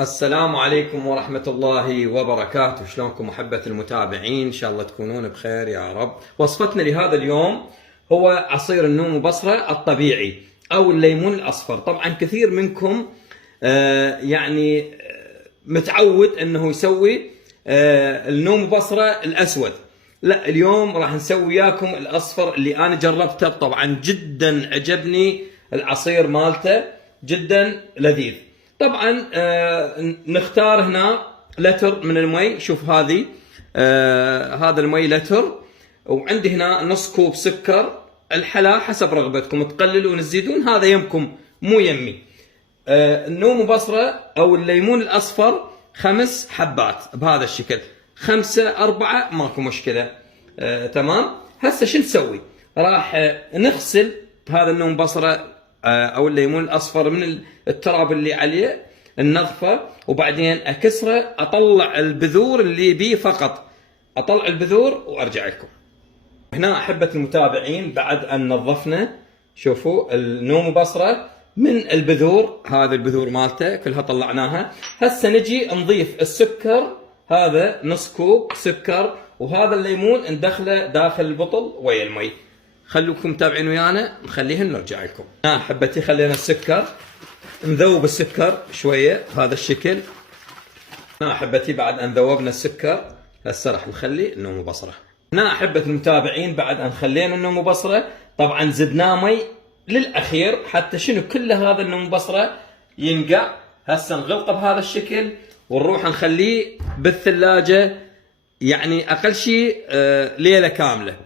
السلام عليكم ورحمة الله وبركاته. شلونكم محبة المتابعين؟ إن شاء الله تكونون بخير يا رب. وصفتنا لهذا اليوم هو عصير النوم وبصرة الطبيعي أو الليمون الأصفر. طبعا كثير منكم متعود أنه يسوي النوم وبصرة الأسود. لا، اليوم راح نسوي وياكم الأصفر اللي أنا جربته. طبعا جدا عجبني العصير مالته، جدا لذيذ. طبعا نختار هنا لتر من المي. شوف هذه هذا المي لتر، وعندي هنا نص كوب سكر. الحلا حسب رغبتكم، تقللون تزيدون، هذا يمكم مو يمي. النوم وبصرة او الليمون الاصفر 5 حبات بهذا الشكل، 5 4 ماكو مشكلة. تمام. هسه شو نسوي؟ راح نغسل هذا النوم بصرة او الليمون الاصفر من التراب اللي عليه، النظفه، وبعدين اكسره، اطلع البذور اللي بيه فقط، اطلع البذور وارجع لكم. هنا احبة المتابعين بعد ان نظفنا، شوفوا النوم بصرة من البذور، هذه البذور مالته كلها طلعناها. هسه نجي نضيف السكر، هذا نص كوب سكر، وهذا الليمون ندخله داخل البطل ويا المي. خلوكم متابعين ويانا، نخليهن نرجع لكم. حبتي خلينا السكر نذوب السكر شويه بهذا الشكل. حبتي بعد ان ذوبنا السكر هسه راح نخلي النوم وبصره. هنا احبة المتابعين بعد ان خلينا النوم وبصره، طبعا زدناه مي للاخير حتى شنو كل هذا النوم وبصره ينقع. هسه نغلقه بهذا الشكل ونروح نخليه بالثلاجه، يعني اقل شيء ليله كامله.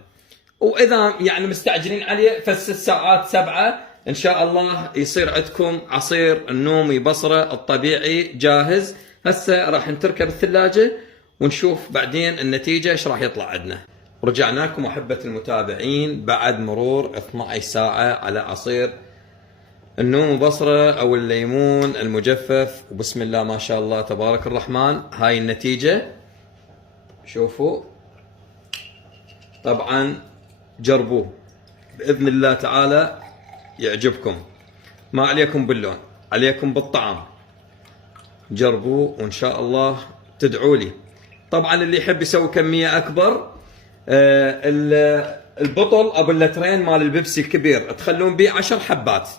واذا يعني مستعجلين عليه فالست ساعات 7 ان شاء الله يصير عندكم عصير النوم وبصرة الطبيعي جاهز. هسه راح نتركه بالثلاجه ونشوف بعدين النتيجه ايش راح يطلع عندنا. رجعنا لكم احبة المتابعين بعد مرور 12 ساعه على عصير النوم وبصرة او الليمون المجفف، وبسم الله ما شاء الله تبارك الرحمن. هاي النتيجه، شوفوا. طبعا جربوه باذن الله تعالى يعجبكم. ما عليكم باللون، عليكم بالطعم. جربوه وان شاء الله تدعوا لي. طبعا اللي يحب يسوي كميه اكبر، البطل ابو اللترين مال البيبسي الكبير تخلون بيه 10 حبات،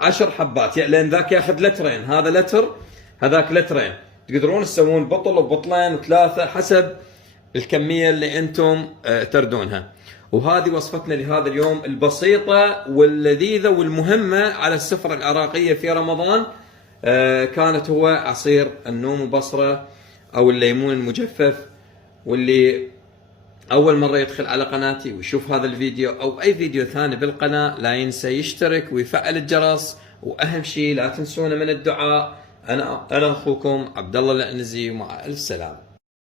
10 حبات، يعني لان ذاك ياخذ لترين، هذا لتر هذاك لترين. تقدرون تسوون بطل وبطلين وثلاثه حسب الكميه اللي انتم تردونها. وهذه وصفتنا لهذا اليوم البسيطة واللذيذة والمهمة على السفرة العراقية في رمضان. كانت هو عصير النوم وبصرة أو الليمون المجفف. واللي أول مرة يدخل على قناتي ويشوف هذا الفيديو أو أي فيديو ثاني بالقناة لا ينسى يشترك ويفعل الجرس، وأهم شيء لا تنسونا من الدعاء. أنا أخوكم عبد الله العنزي، ومع ألف سلامة.